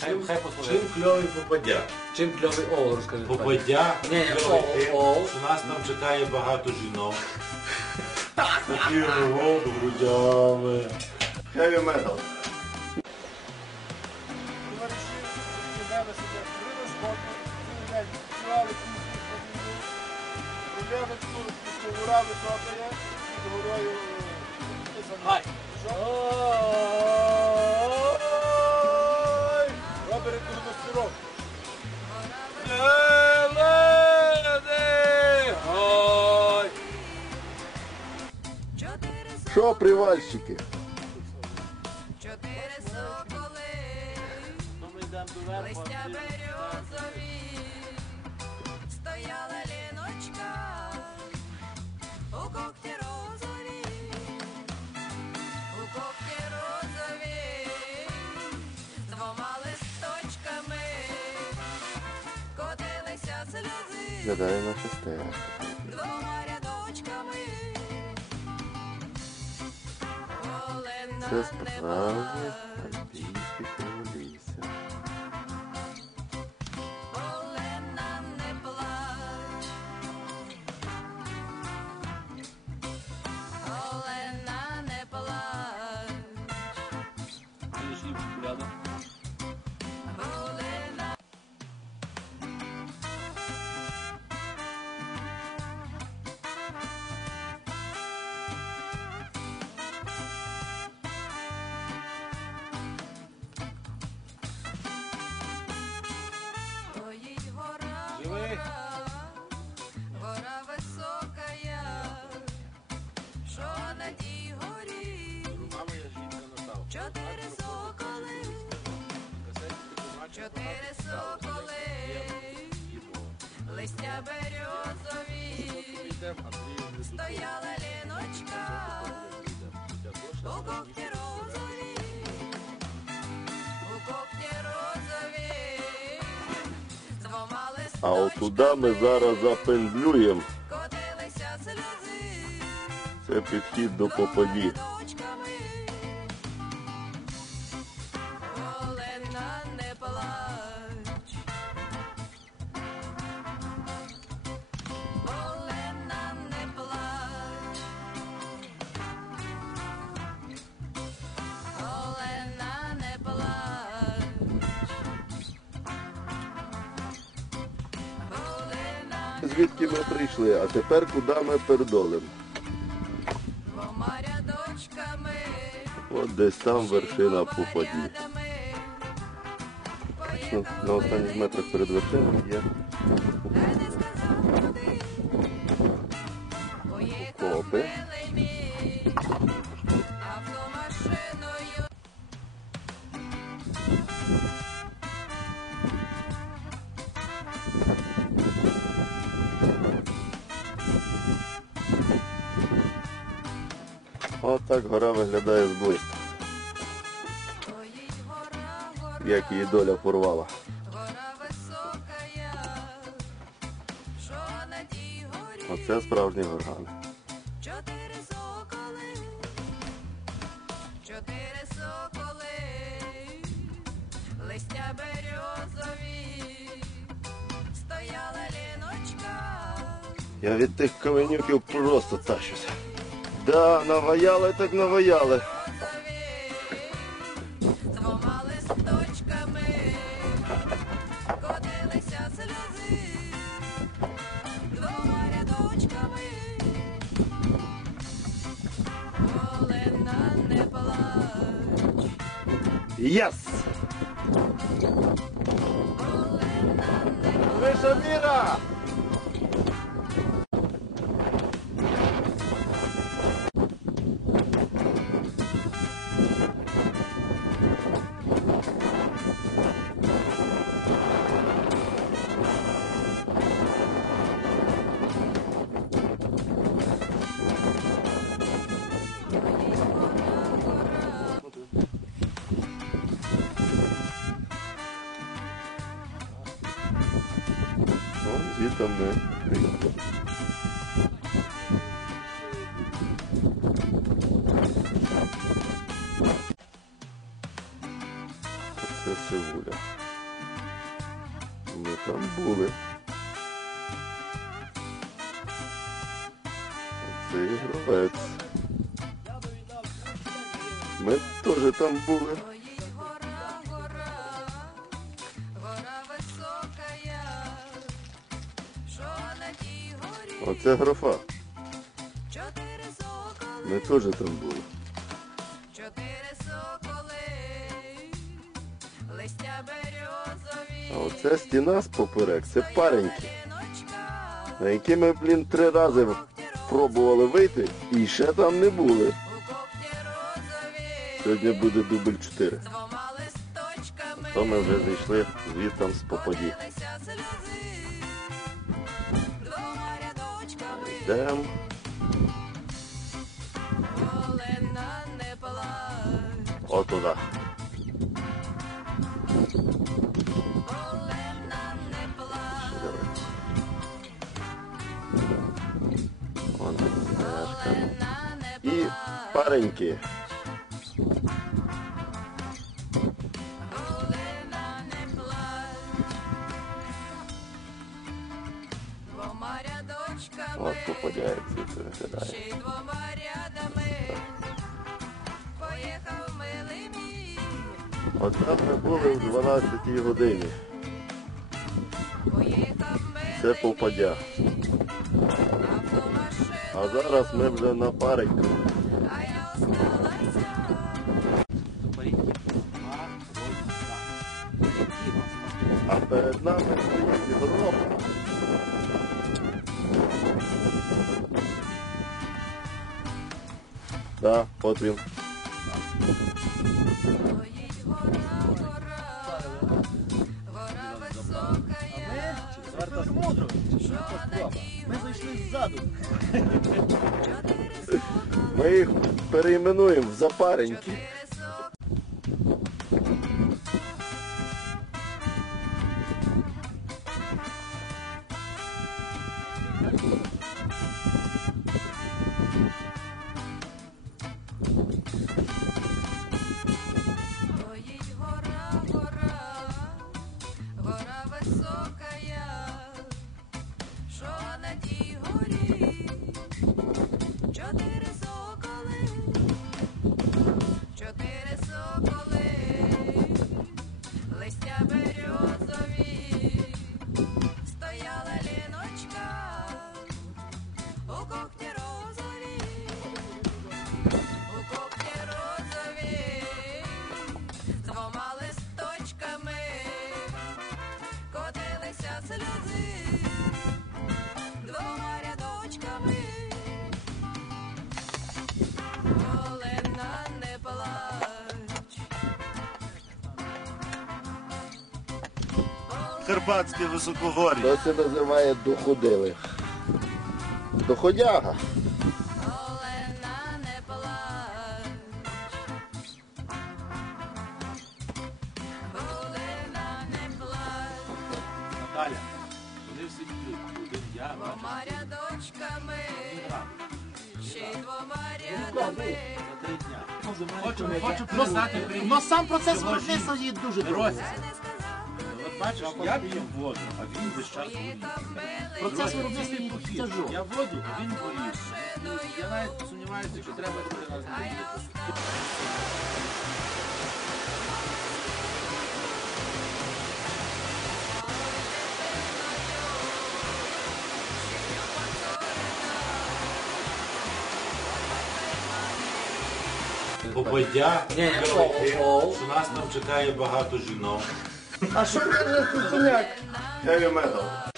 Хай, хай послухає. Чим кльовий попадя? Чим кльовий ол, розкажи. Попадя Ні, ні, кльовий ол, тим, що нас там чекає багато жінок. Такі рот грудями. Heavy metal. товариші цілий день працювали робили тут гора під горою Гай. Робери Що, привальщики? Чотири соколи, листя березові, стояла ліночка, у когті розові, у когті розові, двома листочками, котилися сльози, Гадаю на шесте. Олена Це не справжнє стояла ліночка, у когті розові, у когті розові, з двома А отуда ми зараз запендлюємо. Котилися сльози, Це підхід до попаді. Звідки ми прийшли, а тепер куди ми передолимо. От десь там вершина попаді. Ну, На останніх метрах перед вершиною є Окопи. Так гора виглядає зблизька, як її доля порвала. Оце справжній горган. чотири соколи, чотири соколи, листя березові, стояла ліночка. Я від тих каменюків просто тащуся. Да, наваяли так наваяли. Двома листочками котилися сльози, двома рядочками. Олена, не плач, Єс! Виша міра! О, звідти ми. Це Сивуля. Ми там були. Це ігровець. Ми теж там були. Оце графа. Ми теж там були. чотири соколи, листя березові, А оце стіна з поперек, це пареньки, на які ми, блін, три рази пробували вийти і ще там не були. Сьогодні буде дубль 4. То ми вже зійшли звідтам з попаді. Йдемо. Отуда. Вон І пареньки. Двома рядами, поїхав милий мій, От там ми були в 12 годині. поїхав милий Це попадя. А зараз ми вже на пареньку. А я осталася. А перед нами стоїть гроб. Що на тій Ми зайшли ззаду. Ми їх перейменуємо в запареньки. чотири соколи. Чотири соколи, Карпатське високогор'я. То це називає доходили. Доходяга. Олена не плач. Олена не плач. Наталя, вони всі йдуть. Один я, Двома рядочками. Ще й двома рядами. за три дня. Хочу, хочу писати ну сам процес виробництва є дуже Це не. От бачиш, я п'ю воду, а він весь час горів. Процес виробництва є тяжов. я воду, а він горів. Я навіть сумніваюся, що треба чотири рази. А я осталася. Попадя, Ні, ні, що нас там чекає багато жінок. А що каже Куценяк? Heavy metal.